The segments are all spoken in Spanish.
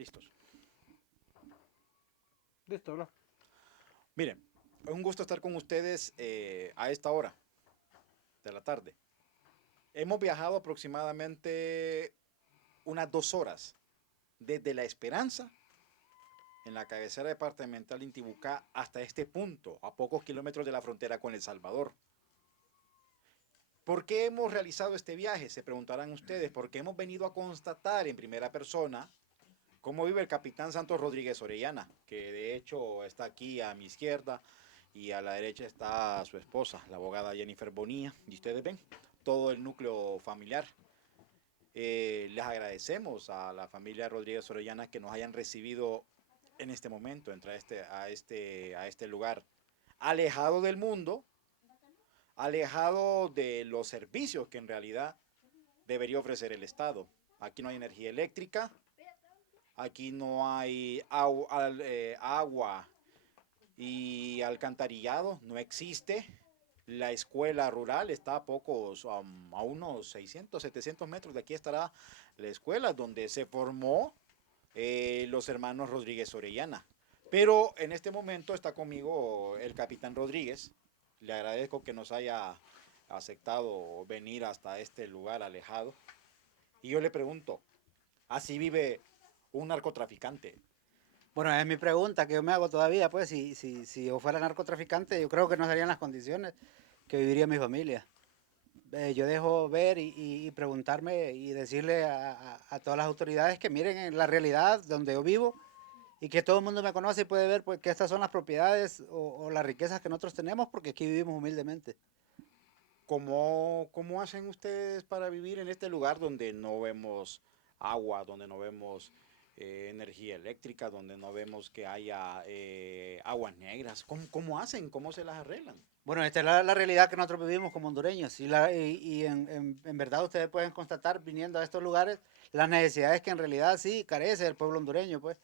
Listos. Listo, bro. Miren, es un gusto estar con ustedes a esta hora de la tarde. Hemos viajado aproximadamente unas 2 horas desde La Esperanza, en la cabecera departamental de Intibucá, hasta este punto, a pocos kilómetros de la frontera con El Salvador. ¿Por qué hemos realizado este viaje? Se preguntarán ustedes, porque hemos venido a constatar en primera persona cómo vive el capitán Santos Rodríguez Orellana, que de hecho está aquí a mi izquierda y a la derecha está su esposa, la abogada Jennifer Bonilla, y ustedes ven todo el núcleo familiar. Les agradecemos a la familia Rodríguez Orellana que nos hayan recibido en este momento, entrar a este lugar, alejado del mundo, alejado de los servicios que en realidad debería ofrecer el Estado. Aquí no hay energía eléctrica, aquí no hay agua y alcantarillado, no existe. La escuela rural está a unos 600, 700 metros de aquí estará la escuela donde se formó los hermanos Rodríguez Orellana. Pero en este momento está conmigo el capitán Rodríguez. Le agradezco que nos haya aceptado venir hasta este lugar alejado. Y yo le pregunto, ¿así vive un narcotraficante? Bueno, es mi pregunta que yo me hago todavía, pues, si yo fuera narcotraficante, yo creo que no serían las condiciones que viviría mi familia. Yo dejo ver y preguntarme y decirle a todas las autoridades que miren en la realidad donde yo vivo y que todo el mundo me conoce y puede ver pues, que estas son las propiedades o las riquezas que nosotros tenemos porque aquí vivimos humildemente. ¿Cómo hacen ustedes para vivir en este lugar donde no vemos agua, donde no vemos energía eléctrica, donde no vemos que haya aguas negras? ¿Cómo hacen? ¿Cómo se las arreglan? Bueno, esta es la realidad que nosotros vivimos como hondureños y en verdad ustedes pueden constatar viniendo a estos lugares las necesidades que en realidad sí carece el pueblo hondureño, pues,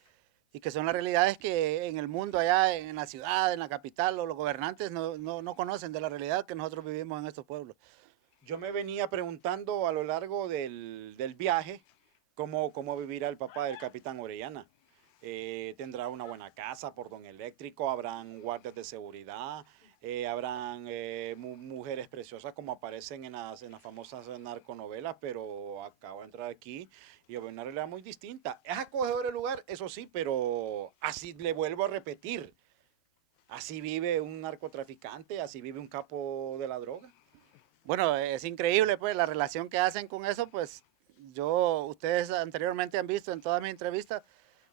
y que son las realidades que en el mundo allá, en la ciudad, en la capital, los gobernantes no conocen de la realidad que nosotros vivimos en estos pueblos. Yo me venía preguntando a lo largo del viaje cómo vivirá el papá del capitán Orellana. ¿Tendrá una buena casa, cordón eléctrico? ¿Habrán guardias de seguridad? ¿Habrán mujeres preciosas como aparecen en las famosas narconovelas? Pero acabo de entrar aquí y yo veo una realidad muy distinta. Es acogedor el lugar, eso sí, pero así le vuelvo a repetir. Así vive un narcotraficante, así vive un capo de la droga. Bueno, es increíble pues la relación que hacen con eso, pues ustedes anteriormente han visto en todas mis entrevistas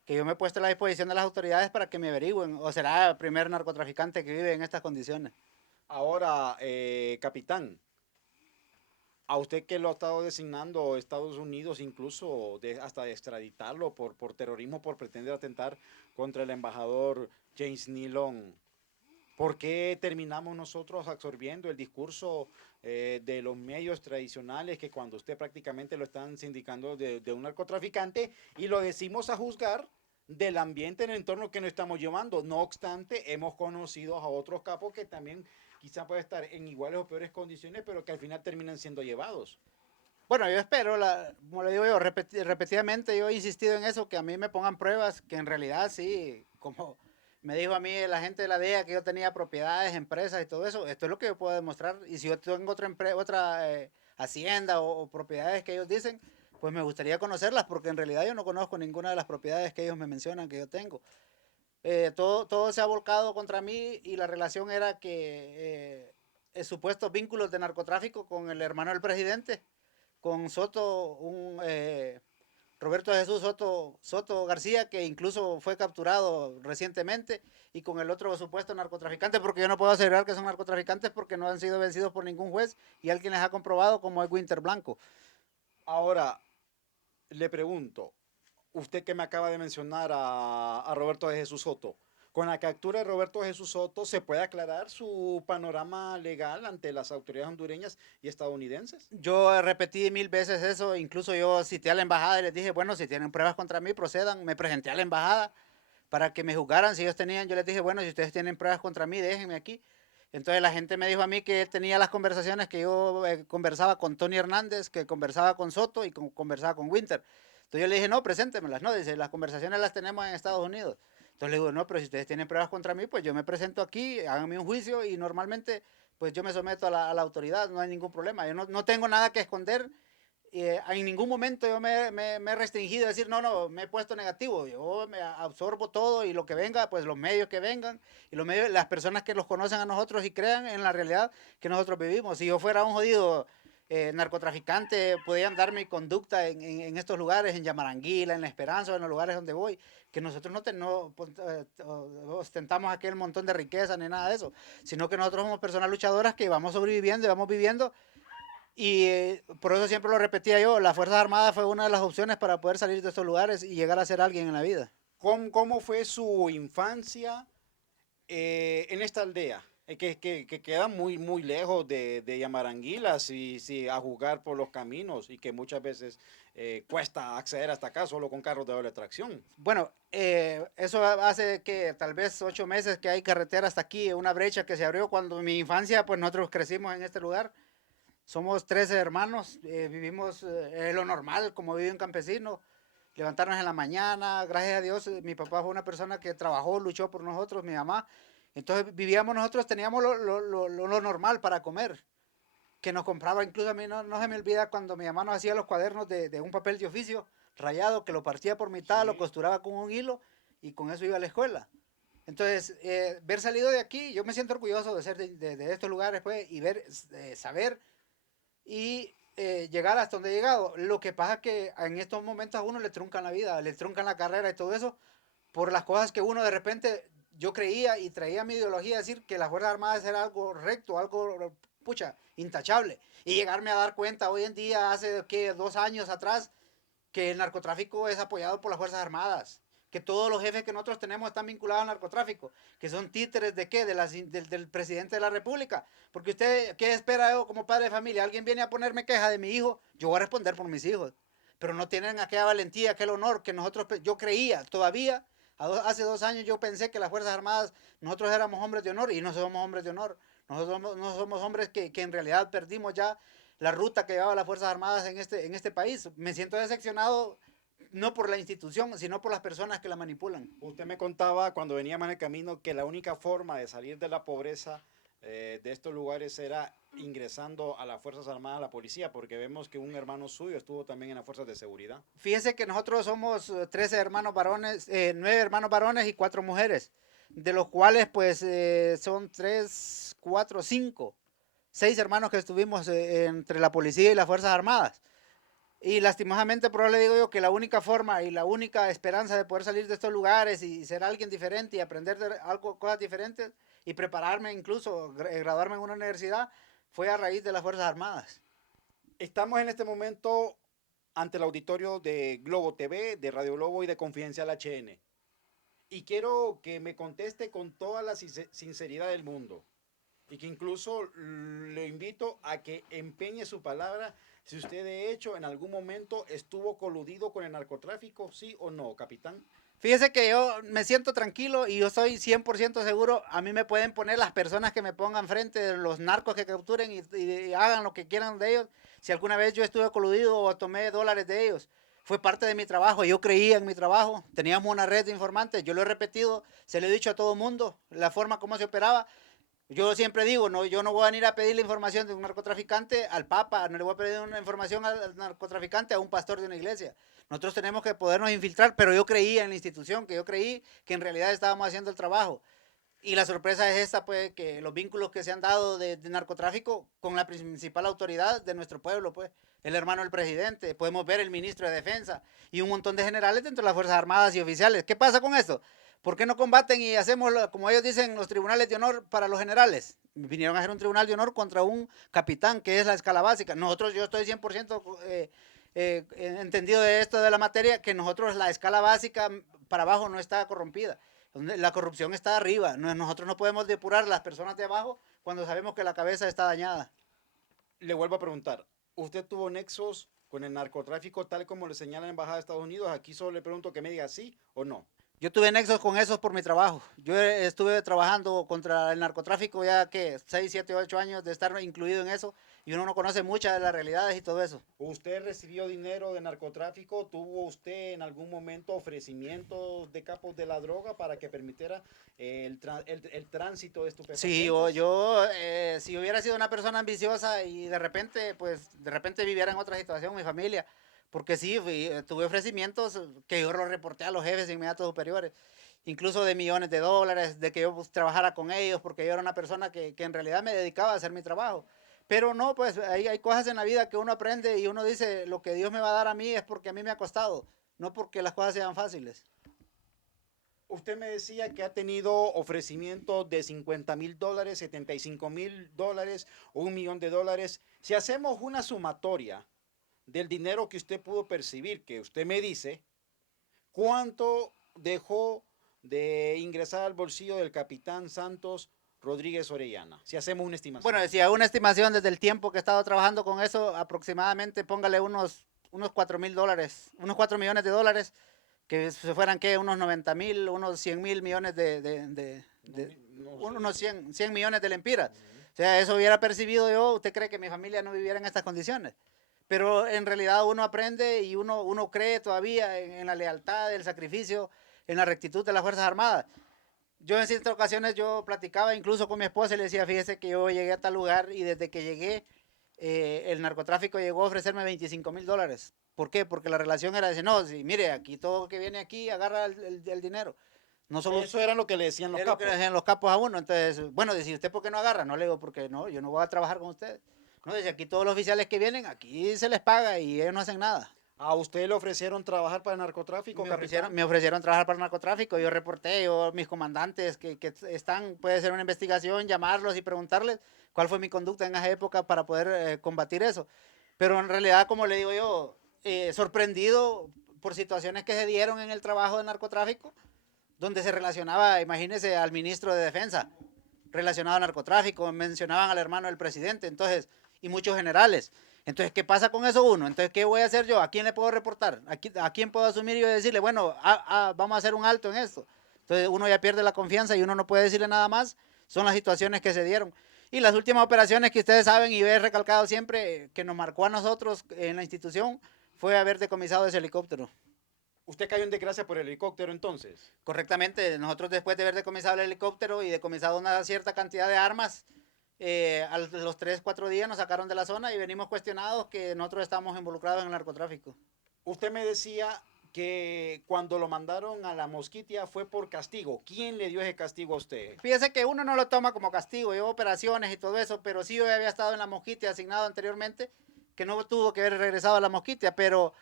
que yo me he puesto a la disposición de las autoridades para que me averigüen, o será el primer narcotraficante que vive en estas condiciones. Ahora, capitán, a usted que lo ha estado designando Estados Unidos, incluso hasta de extraditarlo por terrorismo, por pretender atentar contra el embajador James Nealon, ¿por qué terminamos nosotros absorbiendo el discurso de los medios tradicionales que cuando usted prácticamente lo están sindicando de un narcotraficante y lo decimos a juzgar del ambiente en el entorno que nos estamos llevando? No obstante, hemos conocido a otros capos que también quizá puede estar en iguales o peores condiciones, pero que al final terminan siendo llevados. Bueno, yo espero, como le digo yo, repetidamente yo he insistido en eso, que a mí me pongan pruebas, que en realidad sí, como me dijo a mí la gente de la DEA que yo tenía propiedades, empresas y todo eso, esto es lo que yo puedo demostrar. Y si yo tengo otra hacienda o propiedades que ellos dicen, pues me gustaría conocerlas, porque en realidad yo no conozco ninguna de las propiedades que ellos me mencionan que yo tengo. Todo se ha volcado contra mí y la relación era que supuestos vínculos de narcotráfico con el hermano del presidente, con Soto, Roberto Jesús Soto García, que incluso fue capturado recientemente, y con el otro supuesto narcotraficante, porque yo no puedo asegurar que son narcotraficantes porque no han sido vencidos por ningún juez y alguien les ha comprobado como es Winter Blanco. Ahora, le pregunto, usted que me acaba de mencionar a Roberto de Jesús Soto, con la captura de Roberto de Jesús Soto, ¿se puede aclarar su panorama legal ante las autoridades hondureñas y estadounidenses? Yo repetí 1000 veces eso, incluso yo cité a la embajada y les dije, bueno, si tienen pruebas contra mí, procedan. Me presenté a la embajada para que me juzgaran si ellos tenían. Yo les dije, bueno, si ustedes tienen pruebas contra mí, déjenme aquí. Entonces la gente me dijo a mí que él tenía las conversaciones que yo conversaba con Tony Hernández, que conversaba con Soto y conversaba con Winter. Entonces yo le dije, no, preséntemelas. No, dice, las conversaciones las tenemos en Estados Unidos. Entonces le digo, no, pero si ustedes tienen pruebas contra mí, pues yo me presento aquí, háganme un juicio y normalmente pues yo me someto a la autoridad, no hay ningún problema. Yo no tengo nada que esconder. En ningún momento yo me he restringido a decir, no, no, me he puesto negativo. Yo me absorbo todo y lo que venga, pues los medios que vengan y los medios, las personas que los conocen a nosotros y crean en la realidad que nosotros vivimos. Si yo fuera un jodido narcotraficante, podían dar mi conducta en estos lugares, en Yamaranguila, en La Esperanza, en los lugares donde voy, que nosotros ostentamos aquel montón de riqueza ni nada de eso, sino que nosotros somos personas luchadoras que vamos sobreviviendo y vamos viviendo. Y por eso siempre lo repetía yo, las Fuerzas Armadas fue una de las opciones para poder salir de estos lugares y llegar a ser alguien en la vida. ¿Cómo fue su infancia en esta aldea? Que queda muy lejos de Yamaranguilas y sí, a jugar por los caminos y que muchas veces cuesta acceder hasta acá solo con carros de doble tracción. Bueno, eso hace que tal vez 8 meses que hay carretera hasta aquí, una brecha que se abrió cuando en mi infancia, pues nosotros crecimos en este lugar. Somos 13 hermanos, vivimos lo normal, como vive un campesino. Levantarnos en la mañana, gracias a Dios, mi papá fue una persona que trabajó, luchó por nosotros, mi mamá. Entonces vivíamos nosotros, teníamos lo normal para comer, que nos compraba, incluso a mí no se me olvida cuando mi mamá nos hacía los cuadernos de un papel de oficio rayado, que lo partía por mitad, lo Sí. costuraba con un hilo y con eso iba a la escuela. Entonces, ver salido de aquí, yo me siento orgulloso de ser de estos lugares, pues, y ver, saber y llegar hasta donde he llegado. Lo que pasa es que en estos momentos a uno le truncan la vida, le truncan la carrera y todo eso por las cosas que uno de repente yo creía y traía mi ideología a decir que las Fuerzas Armadas era algo recto, algo, pucha, intachable. Y llegarme a dar cuenta hoy en día, hace ¿qué? 2 años atrás, que el narcotráfico es apoyado por las Fuerzas Armadas, que todos los jefes que nosotros tenemos están vinculados al narcotráfico, que son títeres de qué, del presidente de la República. Porque usted, ¿qué espera yo como padre de familia? Alguien viene a ponerme queja de mi hijo, yo voy a responder por mis hijos. Pero no tienen aquella valentía, aquel honor que nosotros, yo creía todavía, hace 2 años yo pensé que las Fuerzas Armadas, nosotros éramos hombres de honor y no somos hombres de honor. Nosotros no somos hombres que en realidad perdimos ya la ruta que llevaba las Fuerzas Armadas en este país. Me siento decepcionado no por la institución, sino por las personas que la manipulan. Usted me contaba cuando veníamos en el camino que la única forma de salir de la pobreza de estos lugares era ingresando a las Fuerzas Armadas, a la policía, porque vemos que un hermano suyo estuvo también en las fuerzas de seguridad. Fíjese que nosotros somos 13 hermanos varones, 9 hermanos varones y 4 mujeres, de los cuales pues son 3, 4, 5, 6 hermanos que estuvimos entre la policía y las Fuerzas Armadas. Y lastimosamente, pero le digo yo que la única forma y la única esperanza de poder salir de estos lugares y ser alguien diferente y aprender algo, cosas diferentes y prepararme, incluso graduarme en una universidad, fue a raíz de las Fuerzas Armadas. Estamos en este momento ante el auditorio de Globo TV, de Radio Globo y de Confidencial HN. Y quiero que me conteste con toda la sinceridad del mundo. Y que incluso le invito a que empeñe su palabra si usted de hecho en algún momento estuvo coludido con el narcotráfico, sí o no, capitán. Fíjese que yo me siento tranquilo y yo soy 100% seguro. A mí me pueden poner las personas que me pongan frente de los narcos que capturen y hagan lo que quieran de ellos. Si alguna vez yo estuve coludido o tomé dólares de ellos, fue parte de mi trabajo. Yo creía en mi trabajo. Teníamos una red de informantes. Yo lo he repetido, se lo he dicho a todo el mundo, la forma como se operaba. Yo siempre digo, no, yo no voy a ir a pedir la información de un narcotraficante al Papa, no le voy a pedir una información al narcotraficante a un pastor de una iglesia. Nosotros tenemos que podernos infiltrar, pero yo creía en la institución, que yo creí que en realidad estábamos haciendo el trabajo. Y la sorpresa es esta, pues, que los vínculos que se han dado de narcotráfico con la principal autoridad de nuestro pueblo, pues, el hermano del presidente, podemos ver el ministro de Defensa y un montón de generales dentro de las Fuerzas Armadas y oficiales. ¿Qué pasa con esto? ¿Por qué no combaten y hacemos, como ellos dicen, los tribunales de honor para los generales? Vinieron a hacer un tribunal de honor contra un capitán, que es la escala básica. Nosotros, yo estoy 100% entendido de esto, de la materia, que nosotros la escala básica para abajo no está corrompida. La corrupción está arriba. Nosotros no podemos depurar las personas de abajo cuando sabemos que la cabeza está dañada. Le vuelvo a preguntar, ¿usted tuvo nexos con el narcotráfico tal como le señala la Embajada de Estados Unidos? Aquí solo le pregunto que me diga sí o no. Yo tuve nexos con esos por mi trabajo. Yo estuve trabajando contra el narcotráfico ya que 6, 7, 8 años de estar incluido en eso y uno no conoce muchas de las realidades y todo eso. ¿Usted recibió dinero de narcotráfico? ¿Tuvo usted en algún momento ofrecimientos de capos de la droga para que permitiera el tránsito de Sí, estupefacientes? si hubiera sido una persona ambiciosa y de repente, pues, de repente viviera en otra situación, mi familia, porque sí, tuve ofrecimientos que yo los reporté a los jefes inmediatos superiores, incluso de millones de dólares, de que yo pues, trabajara con ellos, porque yo era una persona que en realidad me dedicaba a hacer mi trabajo. Pero no, pues hay cosas en la vida que uno aprende y uno dice, lo que Dios me va a dar a mí es porque a mí me ha costado, no porque las cosas sean fáciles. Usted me decía que ha tenido ofrecimientos de $50,000, $75,000, $1,000,000. Si hacemos una sumatoria del dinero que usted pudo percibir, que usted me dice, ¿cuánto dejó de ingresar al bolsillo del capitán Santos Rodríguez Orellana? Si hacemos una estimación. Bueno, decía una estimación desde el tiempo que he estado trabajando con eso, aproximadamente póngale unos $4,000, unos 4 millones de dólares, que se fueran, ¿qué? Unos 90,000, unos 100,000 millones No sé. unos 100 millones de lempiras. O sea, eso hubiera percibido yo, ¿usted cree que mi familia no viviera en estas condiciones? Pero en realidad uno aprende y uno cree todavía en la lealtad, el sacrificio, en la rectitud de las Fuerzas Armadas. Yo en ciertas ocasiones yo platicaba incluso con mi esposa y le decía, fíjese que yo llegué a tal lugar y desde que llegué el narcotráfico llegó a ofrecerme $25,000. ¿Por qué? Porque la relación era decir, no, si, mire, aquí todo que viene aquí agarra el dinero. No solo Eso era lo que le decían los es lo que le capos. decían los capos a uno. Entonces, bueno, decir, ¿usted por qué no agarra? No le digo, porque no, yo no voy a trabajar con ustedes. No, dice, aquí todos los oficiales que vienen, aquí se les paga y ellos no hacen nada. ¿A usted le ofrecieron trabajar para el narcotráfico, capitán? Me ofrecieron trabajar para el narcotráfico, yo reporté, mis comandantes que están, puede ser una investigación, llamarlos y preguntarles cuál fue mi conducta en esa época para poder combatir eso. Pero en realidad, como le digo yo, sorprendido por situaciones que se dieron en el trabajo de narcotráfico, donde se relacionaba, imagínese, al ministro de Defensa, relacionado al narcotráfico, mencionaban al hermano del presidente, entonces, y muchos generales. Entonces, ¿qué pasa con eso uno? Entonces, ¿qué voy a hacer yo? ¿A quién le puedo reportar? ¿A quién puedo asumir yo y decirle, bueno, vamos a hacer un alto en esto? Entonces, uno ya pierde la confianza y uno no puede decirle nada más. Son las situaciones que se dieron. Y las últimas operaciones que ustedes saben y he recalcado siempre que nos marcó a nosotros en la institución fue haber decomisado ese helicóptero. ¿Usted cayó en desgracia por el helicóptero entonces? Correctamente, nosotros después de haber decomisado el helicóptero y decomisado una cierta cantidad de armas, a los 3, 4 días nos sacaron de la zona y venimos cuestionados que nosotros estamos involucrados en el narcotráfico. Usted me decía que cuando lo mandaron a la Mosquitia fue por castigo. ¿Quién le dio ese castigo a usted? Fíjese que uno no lo toma como castigo, yo operaciones y todo eso, pero sí yo había estado en la Mosquitia asignado anteriormente, que no tuvo que haber regresado a la Mosquitia, pero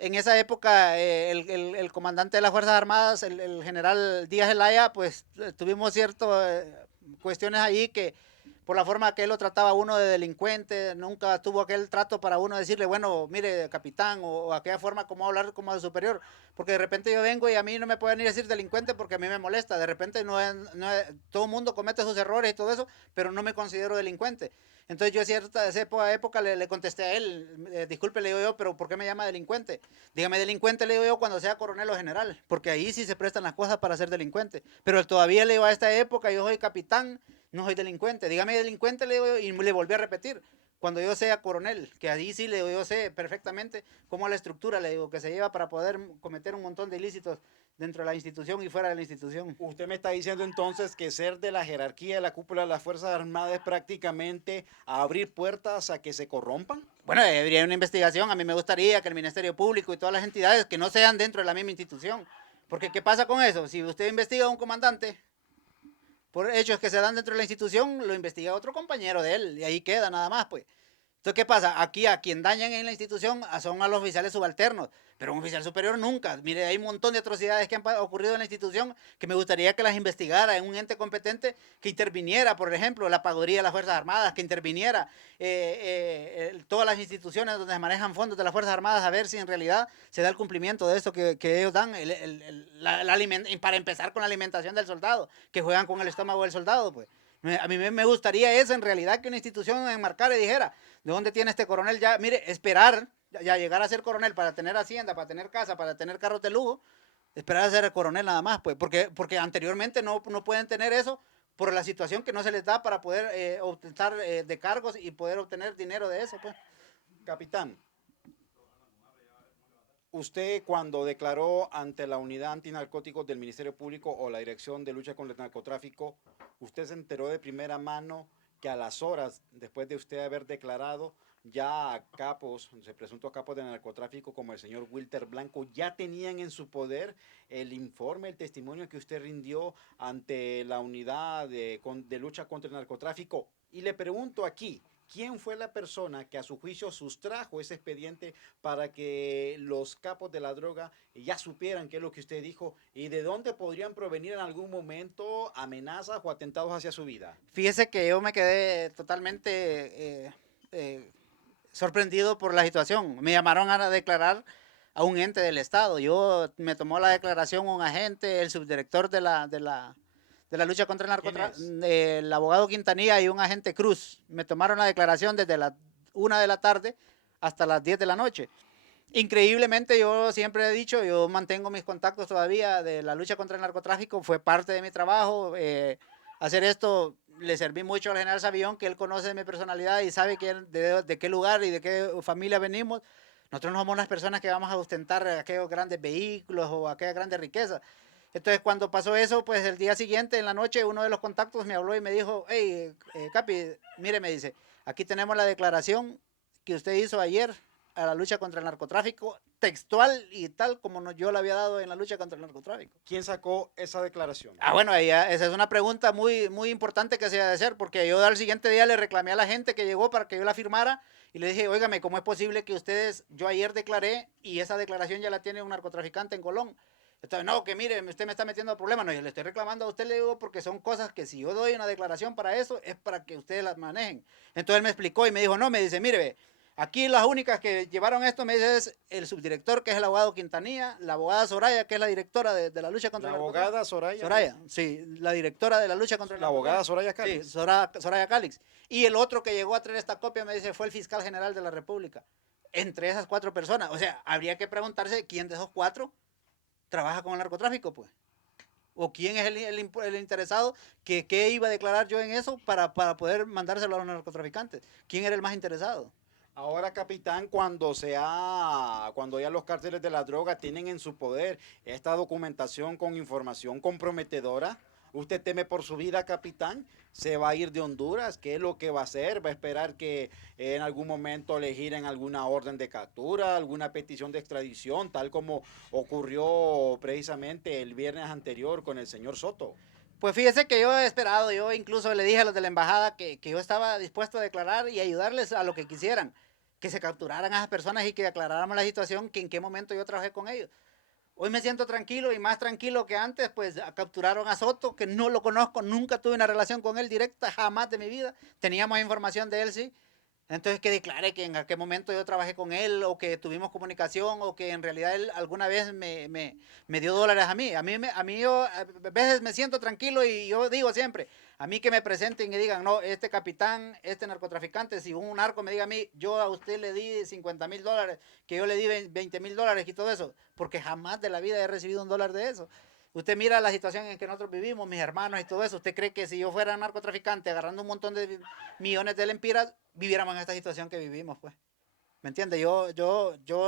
en esa época el comandante de las Fuerzas Armadas, el general Díaz Zelaya, pues tuvimos ciertas cuestiones ahí que por la forma que él lo trataba a uno de delincuente, nunca tuvo aquel trato para uno decirle, bueno, mire, capitán, o aquella forma como hablar como de superior, porque de repente yo vengo y a mí no me pueden ir a decir delincuente porque a mí me molesta, de repente todo el mundo comete sus errores y todo eso, pero no me considero delincuente. Entonces yo a esa época le contesté a él, disculpe, le digo yo, pero ¿por qué me llama delincuente? Dígame delincuente, le digo yo, cuando sea coronel o general, porque ahí sí se prestan las cosas para ser delincuente. Pero todavía le digo a esta época, yo soy capitán, no soy delincuente. Dígame delincuente, le digo yo, y le volví a repetir. Cuando yo sea coronel, que ahí sí le digo, yo sé perfectamente cómo es la estructura, le digo, que se lleva para poder cometer un montón de ilícitos dentro de la institución y fuera de la institución. Usted me está diciendo entonces que ser de la jerarquía de la cúpula de las Fuerzas Armadas es prácticamente abrir puertas a que se corrompan. Bueno, debería una investigación. A mí me gustaría que el Ministerio Público y todas las entidades que no sean dentro de la misma institución. Porque, ¿qué pasa con eso? Si usted investiga a un comandante por hechos que se dan dentro de la institución, lo investiga otro compañero de él y ahí queda nada más, pues. Entonces, ¿qué pasa? Aquí a quien dañan en la institución son a los oficiales subalternos, pero un oficial superior nunca. Mire, hay un montón de atrocidades que han ocurrido en la institución que me gustaría que las investigara en un ente competente que interviniera, por ejemplo, la Pagoría de las Fuerzas Armadas, que interviniera todas las instituciones donde se manejan fondos de las Fuerzas Armadas, a ver si en realidad se da el cumplimiento de esto que ellos dan, para empezar con la alimentación del soldado, que juegan con el estómago del soldado, pues. A mí me gustaría eso en realidad, que una institución enmarcara y dijera, ¿de dónde tiene este coronel? Ya, mire, esperar, ya llegar a ser coronel para tener hacienda, para tener casa, para tener carros de lujo, esperar a ser coronel nada más, pues, porque anteriormente no pueden tener eso por la situación que no se les da para poder obtener de cargos y poder obtener dinero de eso, pues. Capitán, usted cuando declaró ante la unidad antinarcóticos del Ministerio Público o la Dirección de Lucha contra el Narcotráfico, usted se enteró de primera mano que a las horas después de usted haber declarado, ya capos, presuntos capos de narcotráfico como el señor Wilter Blanco, ya tenían en su poder el informe, el testimonio que usted rindió ante la unidad de lucha contra el narcotráfico. Y le pregunto aquí, ¿quién fue la persona que a su juicio sustrajo ese expediente para que los capos de la droga ya supieran qué es lo que usted dijo y de dónde podrían provenir en algún momento amenazas o atentados hacia su vida? Fíjese que yo me quedé totalmente sorprendido por la situación. Me llamaron a declarar a un ente del Estado. Me tomó la declaración un agente, el subdirector de la lucha contra el narcotráfico, el abogado Quintanilla y un agente Cruz. Me tomaron la declaración desde la 1 de la tarde hasta las 10 de la noche. Increíblemente, yo siempre he dicho, yo mantengo mis contactos todavía de la lucha contra el narcotráfico, fue parte de mi trabajo. Hacer esto le serví mucho al general Savillón, que él conoce mi personalidad y sabe de qué lugar y de qué familia venimos. Nosotros no somos las personas que vamos a ostentar aquellos grandes vehículos o aquella grande riqueza. Entonces, cuando pasó eso, pues el día siguiente, en la noche, uno de los contactos me habló y me dijo, hey, Capi, mire, me dice, aquí tenemos la declaración que usted hizo ayer a la lucha contra el narcotráfico, textual y tal como yo la había dado en la lucha contra el narcotráfico. ¿Quién sacó esa declaración? Bueno, esa es una pregunta muy, muy importante que se debe hacer, porque yo al siguiente día le reclamé a la gente que llegó para que yo la firmara y le dije, óigame, ¿cómo es posible que yo ayer declaré y esa declaración ya la tiene un narcotraficante en Colón? Entonces, no, que mire, usted me está metiendo problemas. No, yo le estoy reclamando a usted, le digo, porque son cosas que si yo doy una declaración para eso, es para que ustedes las manejen. Entonces él me explicó y me dijo, no, me dice, mire, aquí las únicas que llevaron esto, me dice, es el subdirector, que es el abogado Quintanilla, la abogada Soraya, que es la directora de la lucha contra la el abogada narcotráfico. Soraya. Soraya, sí, la directora de la lucha contra el La abogada Soraya Calix. Sí, Soraya Calix. Y el otro que llegó a traer esta copia, me dice, fue el fiscal general de la República. Entre esas 4 personas. O sea, habría que preguntarse quién de esos 4 trabaja con el narcotráfico, pues. O quién es el interesado, qué iba a declarar yo en eso para poder mandárselo a los narcotraficantes. ¿Quién era el más interesado? Ahora, capitán, cuando ya los cárteles de la droga tienen en su poder esta documentación con información comprometedora, ¿usted teme por su vida, capitán? ¿Se va a ir de Honduras? ¿Qué es lo que va a hacer? ¿Va a esperar que en algún momento le giren alguna orden de captura, alguna petición de extradición, tal como ocurrió precisamente el viernes anterior con el señor Soto? Pues fíjese que yo he esperado, yo incluso le dije a los de la embajada que yo estaba dispuesto a declarar y ayudarles a lo que quisieran, que se capturaran a esas personas y que aclaráramos la situación, que en qué momento yo trabajé con ellos. Hoy me siento tranquilo y más tranquilo que antes, pues capturaron a Soto, que no lo conozco, nunca tuve una relación con él directa, jamás de mi vida. Teníamos información de él, sí. Entonces que declare que en aquel momento yo trabajé con él o que tuvimos comunicación o que en realidad él alguna vez me dio dólares a mí. A mí yo a veces me siento tranquilo y yo digo siempre, a mí que me presenten y digan, no, este capitán, este narcotraficante, si un narco me diga a mí, yo a usted le di $50,000, que yo le di $20,000 y todo eso, porque jamás de la vida he recibido $1 de eso. Usted mira la situación en que nosotros vivimos, mis hermanos y todo eso. ¿Usted cree que si yo fuera narcotraficante agarrando un montón de millones de lempiras, viviéramos en esta situación que vivimos, pues? ¿Me entiende? Yo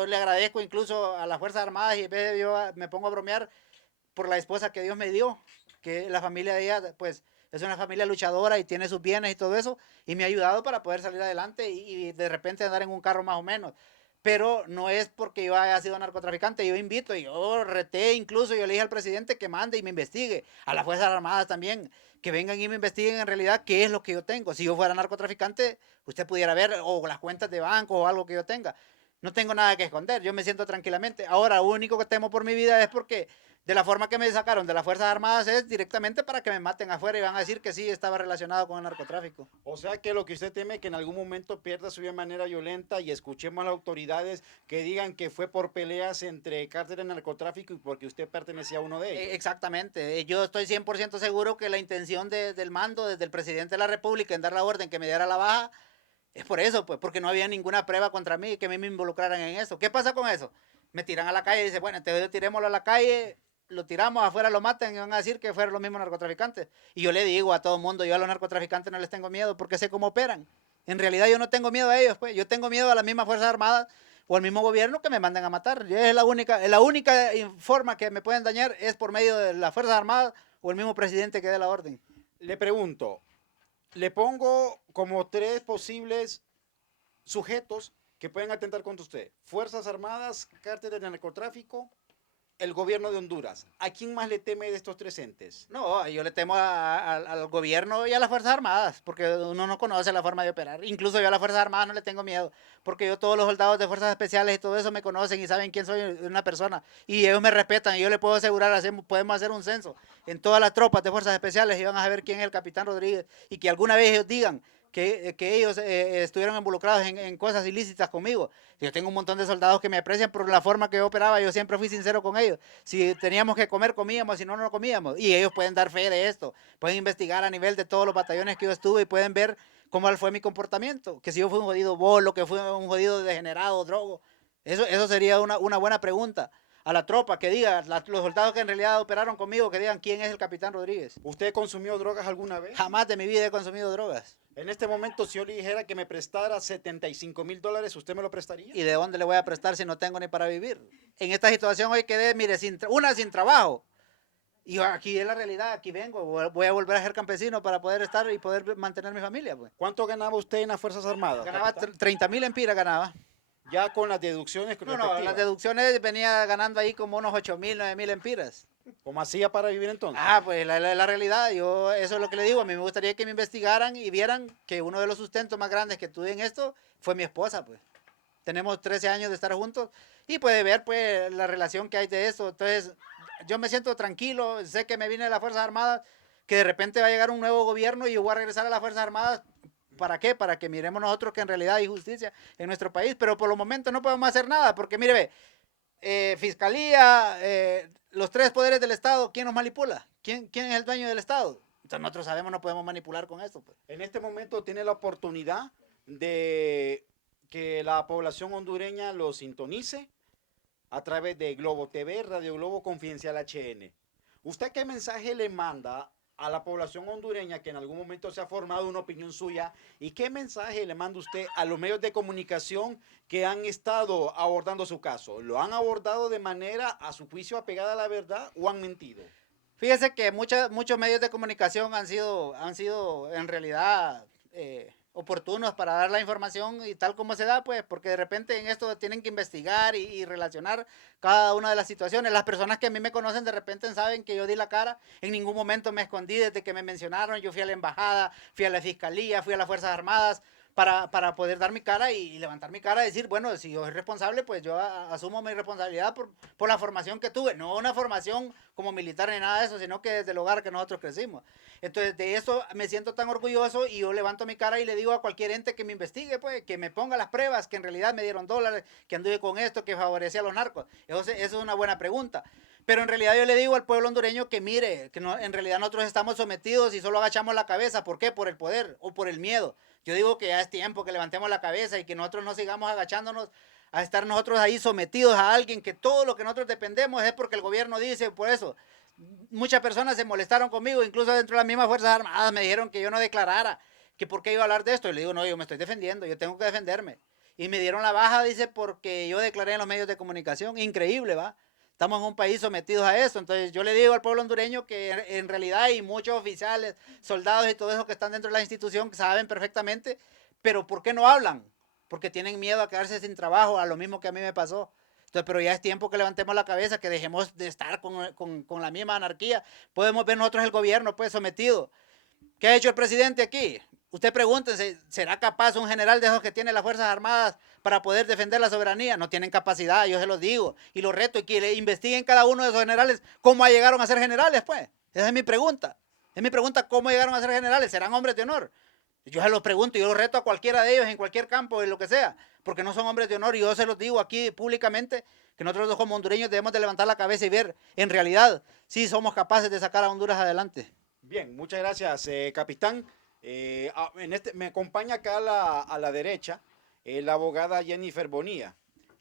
le agradezco incluso a las Fuerzas Armadas y a veces yo me pongo a bromear por la esposa que Dios me dio, que la familia de ella, pues, es una familia luchadora y tiene sus bienes y todo eso, y me ha ayudado para poder salir adelante y de repente andar en un carro más o menos. Pero no es porque yo haya sido narcotraficante, yo invito, yo reté incluso, yo le dije al presidente que mande y me investigue, a las Fuerzas Armadas también, que vengan y me investiguen en realidad qué es lo que yo tengo. Si yo fuera narcotraficante, usted pudiera ver, o las cuentas de banco o algo que yo tenga. No tengo nada que esconder, yo me siento tranquilamente. Ahora, lo único que temo por mi vida es porque de la forma que me sacaron de las Fuerzas Armadas es directamente para que me maten afuera y van a decir que sí estaba relacionado con el narcotráfico. O sea que lo que usted teme es que en algún momento pierda su vida de manera violenta y escuchemos a las autoridades que digan que fue por peleas entre cárteles de narcotráfico y porque usted pertenecía a uno de ellos. Exactamente, yo estoy 100% seguro que la intención del mando desde el presidente de la República en dar la orden que me diera la baja es por eso, pues, porque no había ninguna prueba contra mí que a mí me involucraran en eso. ¿Qué pasa con eso? Me tiran a la calle y dicen, bueno, entonces tirémoslo a la calle lo tiramos afuera, lo maten y van a decir que fueron los mismos narcotraficantes. Y yo le digo a todo el mundo, yo a los narcotraficantes no les tengo miedo porque sé cómo operan. En realidad yo no tengo miedo a ellos, pues. Yo tengo miedo a las mismas Fuerzas Armadas o al mismo gobierno que me manden a matar. Y es la única forma que me pueden dañar es por medio de las Fuerzas Armadas o el mismo presidente que dé la orden. Le pregunto, le pongo como 3 posibles sujetos que pueden atentar contra usted. Fuerzas Armadas, cárteles de narcotráfico, el gobierno de Honduras. ¿A quién más le teme de estos 3 entes? No, yo le temo al gobierno y a las Fuerzas Armadas, porque uno no conoce la forma de operar. Incluso yo a las Fuerzas Armadas no le tengo miedo, porque yo todos los soldados de Fuerzas Especiales y todo eso me conocen y saben quién soy una persona. Y ellos me respetan y yo le puedo asegurar, podemos hacer un censo en todas las tropas de Fuerzas Especiales y van a saber quién es el capitán Rodríguez y que alguna vez ellos digan que ellos estuvieron involucrados en cosas ilícitas conmigo. Yo tengo un montón de soldados que me aprecian por la forma que yo operaba, yo siempre fui sincero con ellos. Si teníamos que comer, comíamos, si no, no comíamos. Y ellos pueden dar fe de esto, pueden investigar a nivel de todos los batallones que yo estuve y pueden ver cómo fue mi comportamiento. Que si yo fui un jodido bolo, que fui un jodido degenerado, drogo. Eso sería una buena pregunta a la tropa, que diga, los soldados que en realidad operaron conmigo, que digan quién es el capitán Rodríguez. ¿Usted consumió drogas alguna vez? Jamás de mi vida he consumido drogas. En este momento, si yo le dijera que me prestara $75,000, ¿usted me lo prestaría? ¿Y de dónde le voy a prestar si no tengo ni para vivir? En esta situación hoy quedé, mire, sin trabajo. Y aquí es la realidad, aquí vengo, voy a volver a ser campesino para poder estar y poder mantener mi familia. Pues. ¿Cuánto ganaba usted en las Fuerzas Armadas? Ganaba 30,000 empiras, ganaba. Ya con las deducciones No, las deducciones venía ganando ahí como unos 8,000, 9,000 empiras. ¿Cómo hacía para vivir entonces? Pues la realidad, eso es lo que le digo, a mí me gustaría que me investigaran y vieran que uno de los sustentos más grandes que tuve en esto fue mi esposa, pues. Tenemos 13 años de estar juntos y puede ver, pues, la relación que hay de eso. Entonces, yo me siento tranquilo, sé que me vine de las Fuerzas Armadas, que de repente va a llegar un nuevo gobierno y yo voy a regresar a las Fuerzas Armadas. ¿Para qué? Para que miremos nosotros que en realidad hay justicia en nuestro país, pero por los momentos no podemos hacer nada, porque mire, fiscalía, los 3 poderes del Estado, ¿quién nos manipula? ¿Quién es el dueño del Estado? Entonces nosotros sabemos, no podemos manipular con esto. Pues. En este momento tiene la oportunidad de que la población hondureña lo sintonice a través de Globo TV, Radio Globo Confidencial HN. ¿Usted qué mensaje le manda a la población hondureña que en algún momento se ha formado una opinión suya? ¿Y qué mensaje le manda usted a los medios de comunicación que han estado abordando su caso? ¿Lo han abordado de manera, a su juicio, apegada a la verdad o han mentido? Fíjese que muchos medios de comunicación han sido en realidad oportunos para dar la información y tal como se da, pues, porque de repente en esto tienen que investigar y relacionar cada una de las situaciones. Las personas que a mí me conocen de repente saben que yo di la cara, en ningún momento me escondí desde que me mencionaron, yo fui a la embajada, fui a la fiscalía, fui a las Fuerzas Armadas, para poder dar mi cara y levantar mi cara y decir, bueno, si yo soy responsable, pues yo asumo mi responsabilidad por la formación que tuve. No una formación como militar ni nada de eso, sino que desde el hogar que nosotros crecimos. Entonces, de eso me siento tan orgulloso y yo levanto mi cara y le digo a cualquier ente que me investigue, pues, que me ponga las pruebas, que en realidad me dieron dólares, que anduve con esto, que favorecía a los narcos. Eso es una buena pregunta. Pero en realidad yo le digo al pueblo hondureño que mire, que no, en realidad nosotros estamos sometidos y solo agachamos la cabeza. ¿Por qué? Por el poder o por el miedo. Yo digo que ya es tiempo que levantemos la cabeza y que nosotros no sigamos agachándonos a estar nosotros ahí sometidos a alguien, que todo lo que nosotros dependemos es porque el gobierno dice. Por eso muchas personas se molestaron conmigo, incluso dentro de las mismas Fuerzas Armadas me dijeron que yo no declarara, que por qué iba a hablar de esto. Y le digo, no, yo me estoy defendiendo, yo tengo que defenderme. Y me dieron la baja, dice, porque yo declaré en los medios de comunicación. Increíble, ¿va? Estamos en un país sometidos a eso. Entonces yo le digo al pueblo hondureño que en realidad hay muchos oficiales, soldados y todo eso que están dentro de la institución que saben perfectamente, pero ¿por qué no hablan? Porque tienen miedo a quedarse sin trabajo, a lo mismo que a mí me pasó. Entonces, pero ya es tiempo que levantemos la cabeza, que dejemos de estar con la misma anarquía. Podemos ver nosotros el gobierno pues sometido. ¿Qué ha hecho el presidente aquí? Usted pregúntense, ¿será capaz un general de esos que tiene las Fuerzas Armadas para poder defender la soberanía? No tienen capacidad, yo se los digo. Y los reto y que le investiguen cada uno de esos generales cómo llegaron a ser generales, pues. Esa es mi pregunta. Es mi pregunta, ¿cómo llegaron a ser generales? ¿Serán hombres de honor? Yo se los pregunto, yo los reto a cualquiera de ellos en cualquier campo, en lo que sea, porque no son hombres de honor. Y yo se los digo aquí públicamente que nosotros como hondureños debemos de levantar la cabeza y ver en realidad si somos capaces de sacar a Honduras adelante. Bien, muchas gracias, capitán. Me acompaña acá a la derecha la abogada Jennifer Bonilla.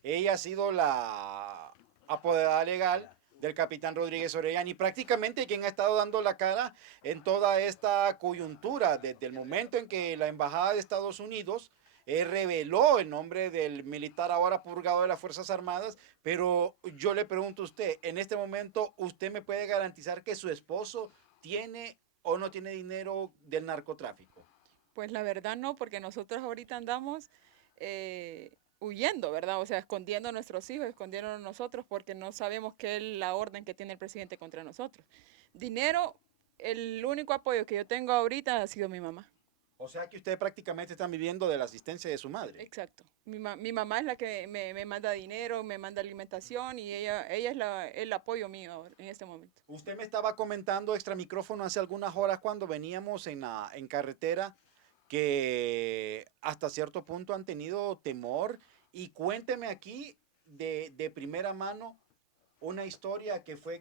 Ella ha sido la apoderada legal del capitán Rodríguez Orellana y prácticamente quien ha estado dando la cara en toda esta coyuntura desde el momento en que la Embajada de Estados Unidos reveló el nombre del militar ahora purgado de las Fuerzas Armadas, pero yo le pregunto a usted, en este momento, ¿usted me puede garantizar que su esposo tiene o no tiene dinero del narcotráfico? Pues la verdad no, porque nosotros ahorita andamos huyendo, ¿verdad? O sea, escondiendo a nuestros hijos, escondiendo a nosotros, porque no sabemos qué es la orden que tiene el presidente contra nosotros. Dinero, el único apoyo que yo tengo ahorita ha sido mi mamá. O sea que usted prácticamente está viviendo de la asistencia de su madre. Exacto. Mi mamá es la que me manda dinero, me manda alimentación y ella es el apoyo mío ahora, en este momento. Usted me estaba comentando extra micrófono hace algunas horas cuando veníamos en carretera que hasta cierto punto han tenido temor. Y cuénteme aquí de primera mano una historia que fue